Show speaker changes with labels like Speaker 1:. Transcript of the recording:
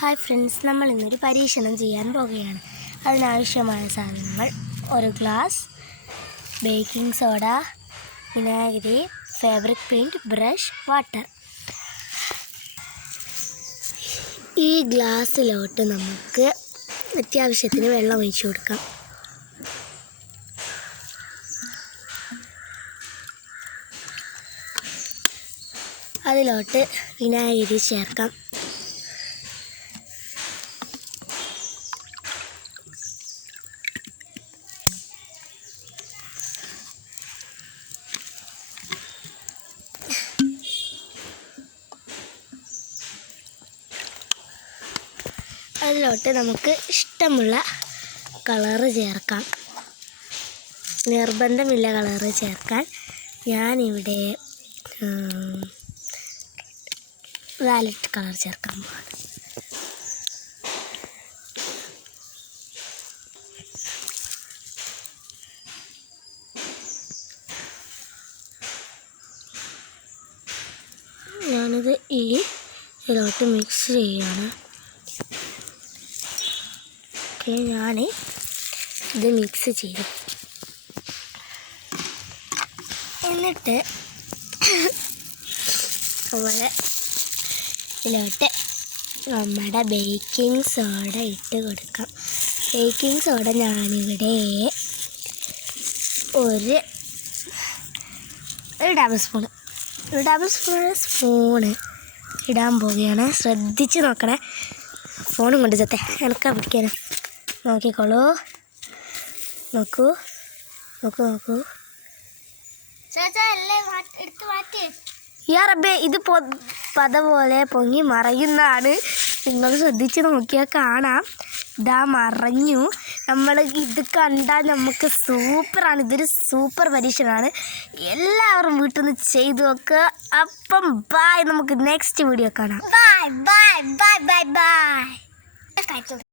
Speaker 1: Hi friends നമ്മൾ ഇന്നൊരു പരീക്ഷണം ചെയ്യാൻ പോകുകയാണ് അതിനാവശ്യമായ സാധനങ്ങൾ ഒരു ഗ്ലാസ് ബേക്കിംഗ് സോഡ വിനാഗിരി ഫാബ്രിക് പെയിന്റ് ബ്രഷ് വാട്ടർ. ഈ ഗ്ലാസ്സിലോട്ട് നമുക്ക് അത്യാവശ്യത്തിന് വെള്ളം ഒഴിച്ചു കൊടുക്കാം. അതിലോട്ട് വിനാഗിരി ചേർക്കാം. അതിലോട്ട് നമുക്ക് ഇഷ്ടമുള്ള കളറ് ചേർക്കാം. നിർബന്ധമില്ല കളറ് ചേർക്കാൻ. ഞാനിവിടെ വാലറ്റ് കളർ ചേർക്കാൻ പോവാണ്. ഞാനിത് ഈ ഇതിലോട്ട് മിക്സ് ചെയ്യാണ് ഓക്കെ ഞാൻ ഇത് മിക്സ് ചെയ്തു എന്നിട്ട് നമ്മളെ ഇതിലോട്ട് നമ്മുടെ ബേക്കിംഗ് സോഡ ഇട്ട് കൊടുക്കാം. ബേക്കിംഗ് സോഡ ഞാനിവിടെ ഒരു ഒരു ടേബിൾ സ്പൂണ് ഒരു ടേബിൾ സ്പൂൺ സ്പൂണ് ഇടാൻ പോവുകയാണ്. ശ്രദ്ധിച്ച് നോക്കണേ. ഫോണും കൊണ്ട് ചത്തെ. എനക്കാ പിടിക്കാനാ. നോക്കിക്കോളൂ. നോക്കൂ. നോക്കൂ നോക്കൂ. യാ റബ്ബേ ഇത് പൊ പത പോലെ പൊങ്ങി മറയുന്നതാണ്. നിങ്ങൾ ശ്രദ്ധിച്ച് നോക്കിയാൽ കാണാം. ഇതാ മറഞ്ഞു. നമ്മൾ ഇത് കണ്ടാൽ നമുക്ക് സൂപ്പറാണ്. ഇതൊരു സൂപ്പർ പരീക്ഷണമാണ് എല്ലാവരും വീട്ടിൽ നിന്ന് ചെയ്തു നോക്കുക അപ്പം ബായ് നമുക്ക് നെക്സ്റ്റ് വീഡിയോ കാണാം. Bye bye bye bye bye